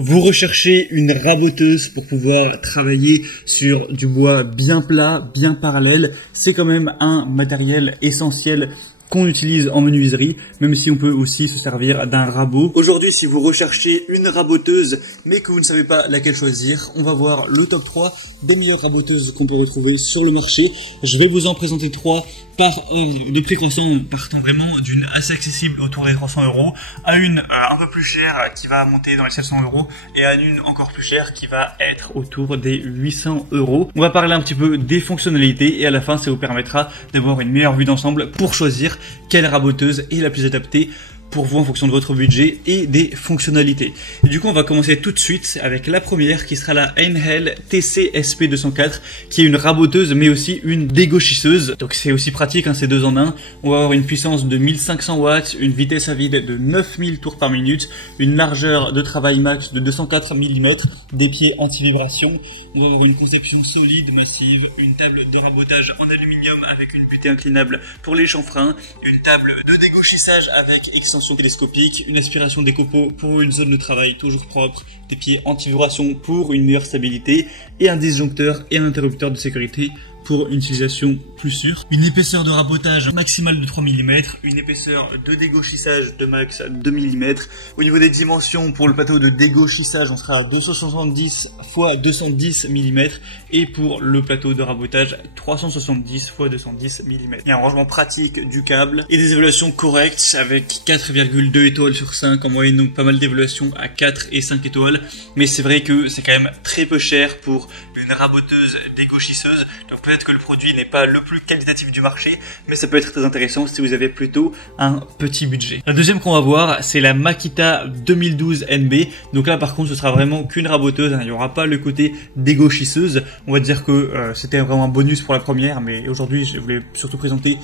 Vous recherchez une raboteuse pour pouvoir travailler sur du bois bien plat, bien parallèle. C'est quand même un matériel essentiel qu'on utilise en menuiserie, même si on peut aussi se servir d'un rabot. Aujourd'hui, si vous recherchez une raboteuse, mais que vous ne savez pas laquelle choisir, on va voir le top 3 des meilleures raboteuses qu'on peut retrouver sur le marché. Je vais vous en présenter 3 par ordre de prix croissant, partant vraiment d'une assez accessible autour des 300 € à une un peu plus chère qui va monter dans les 700 € et à une encore plus chère qui va être autour des 800 €. On va parler un petit peu des fonctionnalités et à la fin, ça vous permettra d'avoir une meilleure vue d'ensemble pour choisir quelle raboteuse est la plus adaptée pour vous en fonction de votre budget et des fonctionnalités. Et du coup, on va commencer tout de suite avec la première qui sera la Einhell TC SP204 qui est une raboteuse mais aussi une dégauchisseuse. Donc c'est aussi pratique, hein, c'est 2 en 1. On va avoir une puissance de 1500 watts, une vitesse à vide de 9000 tours par minute, une largeur de travail max de 204 mm, des pieds anti-vibration. On va avoir une conception solide, massive, une table de rabotage en aluminium avec une butée inclinable pour les chanfreins, une table de dégauchissage avec extension télescopique, une aspiration des copeaux pour une zone de travail toujours propre, des pieds anti-vibration pour une meilleure stabilité et un disjoncteur et un interrupteur de sécurité pour une utilisation plus sûre. Une épaisseur de rabotage maximale de 3 mm, une épaisseur de dégauchissage de max 2 mm. Au niveau des dimensions, pour le plateau de dégauchissage, on sera à 270 x 210 mm et pour le plateau de rabotage, 370 x 210 mm. Il y a un rangement pratique du câble et des évaluations correctes avec 4,2 étoiles sur 5 en moyenne, donc pas mal d'évaluations à 4 et 5 étoiles. Mais c'est vrai que c'est quand même très peu cher pour une raboteuse dégauchisseuse. Donc peut-être que le produit n'est pas le plus qualitatif du marché, mais ça peut être très intéressant si vous avez plutôt un petit budget. La deuxième qu'on va voir, c'est la Makita 2012 NB. Donc là par contre ce sera vraiment qu'une raboteuse, hein. Il n'y aura pas le côté dégauchisseuse. On va dire que c'était vraiment un bonus pour la première, mais aujourd'hui je voulais surtout présenter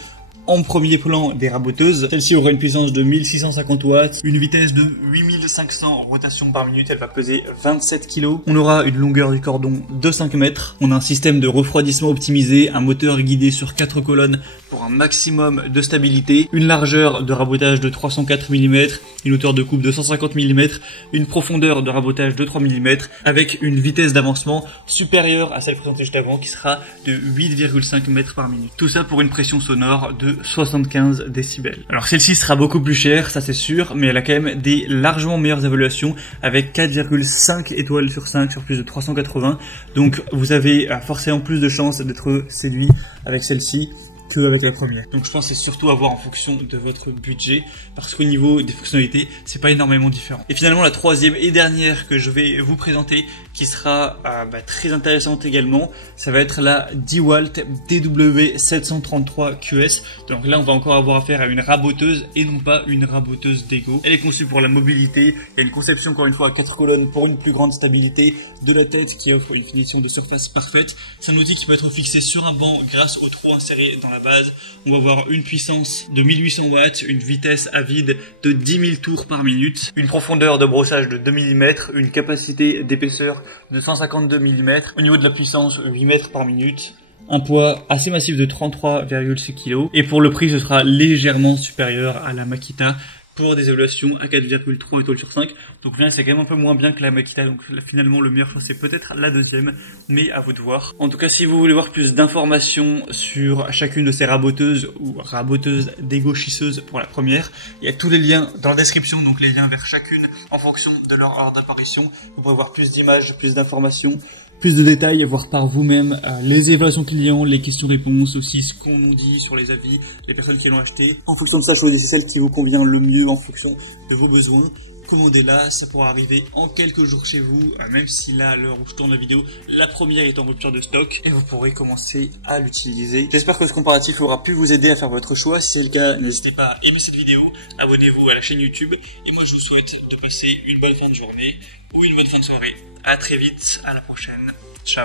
en premier plan des raboteuses. Celle-ci aura une puissance de 1650 watts, une vitesse de 8500 rotations par minute, elle va peser 27 kg. On aura une longueur du cordon de 5 mètres. On a un système de refroidissement optimisé, un moteur guidé sur 4 colonnes pour un maximum de stabilité, une largeur de rabotage de 304 mm, une hauteur de coupe de 150 mm, une profondeur de rabotage de 3 mm, avec une vitesse d'avancement supérieure à celle présentée juste avant qui sera de 8,5 mètres par minute. Tout ça pour une pression sonore de 75 décibels. Alors celle-ci sera beaucoup plus chère, ça c'est sûr, mais elle a quand même des largement meilleures évaluations avec 4,5 étoiles sur 5 sur plus de 380. Donc vous avez forcément plus de chances d'être séduit avec celle-ci qu'avec la première. Donc je pense que c'est surtout à voir en fonction de votre budget parce qu'au niveau des fonctionnalités, c'est pas énormément différent. Et finalement la troisième et dernière que je vais vous présenter qui sera très intéressante également, ça va être la DeWalt DW733QS. Donc là on va encore avoir affaire à une raboteuse et non pas une raboteuse d'égo. Elle est conçue pour la mobilité, il y a une conception encore une fois à 4 colonnes pour une plus grande stabilité de la tête qui offre une finition de surface parfaite. C'est un outil qui peut être fixé sur un banc grâce au trou inséré dans la base. On va avoir une puissance de 1800 watts, une vitesse à vide de 10 000 tours par minute, une profondeur de brossage de 2 mm, une capacité d'épaisseur de 152 mm, au niveau de la puissance 8 mètres par minute, un poids assez massif de 33,6 kg et pour le prix ce sera légèrement supérieur à la Makita pour des évaluations à 4,3 étoiles sur 5. Donc là c'est quand même un peu moins bien que la Makita, donc là, finalement le meilleur choix c'est peut-être la deuxième, mais à vous de voir. En tout cas si vous voulez voir plus d'informations sur chacune de ces raboteuses ou raboteuses dégauchisseuses pour la première, il y a tous les liens dans la description, donc les liens vers chacune en fonction de leur heure d'apparition. Vous pourrez voir plus d'images, plus d'informations, plus de détails, voir par vous-même les évaluations clients, les questions-réponses, aussi ce qu'on nous dit sur les avis, les personnes qui l'ont acheté. En fonction de ça, choisissez celle qui vous convient le mieux en fonction de vos besoins. Commandez-la, ça pourra arriver en quelques jours chez vous, même si là, à l'heure où je tourne la vidéo, la première est en rupture de stock et vous pourrez commencer à l'utiliser. J'espère que ce comparatif aura pu vous aider à faire votre choix. Si c'est le cas, n'hésitez pas à aimer cette vidéo, abonnez-vous à la chaîne YouTube et moi je vous souhaite de passer une bonne fin de journée ou une bonne fin de soirée. À très vite, à la prochaine. Ciao.